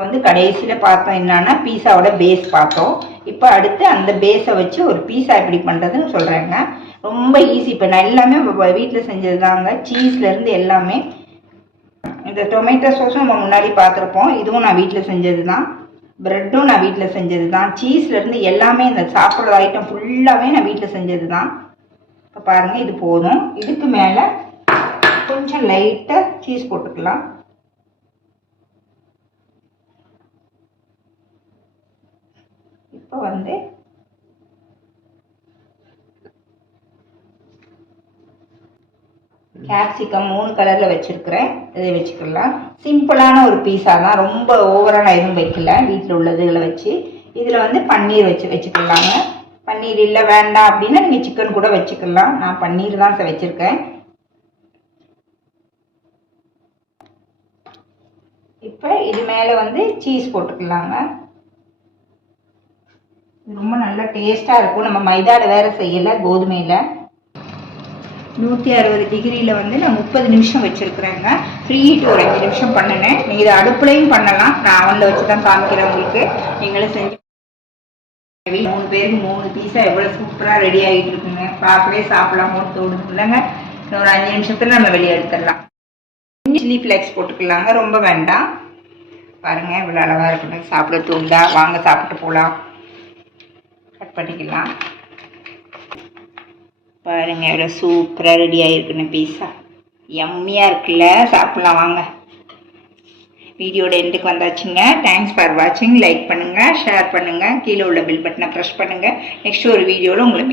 வந்து கடைசியில் பார்த்தோம் என்னன்னா பீஸாவோட பேஸ் பார்த்தோம். இப்போ அடுத்து அந்த பேஸை வச்சு ஒரு பீஸா எப்படி பண்ணுறதுன்னு சொல்கிறேங்க. ரொம்ப ஈஸி. இப்போ நான் எல்லாமே வீட்டில் செஞ்சது தாங்க. சீஸ்லேருந்து எல்லாமே. இந்த டொமேட்டோ சாஸும் நம்ம முன்னாடி பார்த்துருப்போம். இதுவும் நான் வீட்டில் செஞ்சது தான். ப்ரெட்டும் நான் வீட்டில் செஞ்சது தான். சீஸ்லேருந்து எல்லாமே இந்த சாப்பிட்ற ஐட்டம் ஃபுல்லாகவே நான் வீட்டில் செஞ்சது தான். இப்போ பாருங்கள், இது போதும். இதுக்கு மேலே கொஞ்சம் லைட்டாக சீஸ் போட்டுக்கலாம். இப்போ வந்து கேப்சிகம் 3 கலரில் வச்சுருக்கிறேன். இதை வச்சுக்கலாம். சிம்பிளான ஒரு பீஸா தான். ரொம்ப ஓவராக நான் எதுவும் வைக்கல. வீட்டில் உள்ளதுகளை வச்சு இதில் வந்து பன்னீர் வச்சுக்கலாங்க. பன்னீர் இல்லை வேண்டாம் அப்படின்னா நீங்கள் சிக்கன் கூட வச்சுக்கலாம். நான் பன்னீர் தான் வச்சுருக்கேன். இப்போ இது மேலே வந்து சீஸ் போட்டுக்கலாங்க. ரொம்ப நல்லா டேஸ்ட்டாக இருக்கும். நம்ம மைதாவில் வேறு செய்யலை, கோதுமையில். 160 டிகிரியில் வந்து நான் 30 நிமிஷம் வச்சுருக்குறேங்க. ஃப்ரீ ஹீட் ஒரு 5 நிமிஷம் பண்ணினேன். நீங்கள் இதை அடுப்புலையும் பண்ணலாம். நான் அவனில் வச்சு தான் காமிக்கிறேன் உங்களுக்கு. நீங்களும் செஞ்சு 3 பேருக்கு 3 பீஸா எவ்வளோ சூப்பராக ரெடி ஆகிட்டு இருக்குங்க. பார்க்கவே சாப்பிடலாமோன்னு தோணுது இல்லைங்க. இன்னொரு 5 நிமிஷத்தில் நம்ம வெளியே எடுத்துடலாம். சில்லி ஃப்ளேக்ஸ் போட்டுக்கலாங்க, ரொம்ப வேண்டாம். பாருங்கள் இவ்வளோ அழகாக இருக்கணும். சாப்பிட தூண்டா, வாங்க சாப்பிட்டு போகலாம். கட் பண்ணிக்கலாம். பாருங்கள் எவ்வளோ சூப்பராக ரெடி ஆகிருக்குன்னு பீஸா. யம்மியாக இருக்குல்ல, சாப்பிட்லாம் வாங்க. வீடியோட எண்டுக்கு வந்தாச்சுங்க. தேங்க்ஸ் ஃபார் வாட்சிங். லைக் பண்ணுங்கள், ஷேர் பண்ணுங்கள், கீழே உள்ள பெல் பட்டனை ப்ரெஸ் பண்ணுங்கள். நெக்ஸ்ட் ஒரு வீடியோவில் உங்களை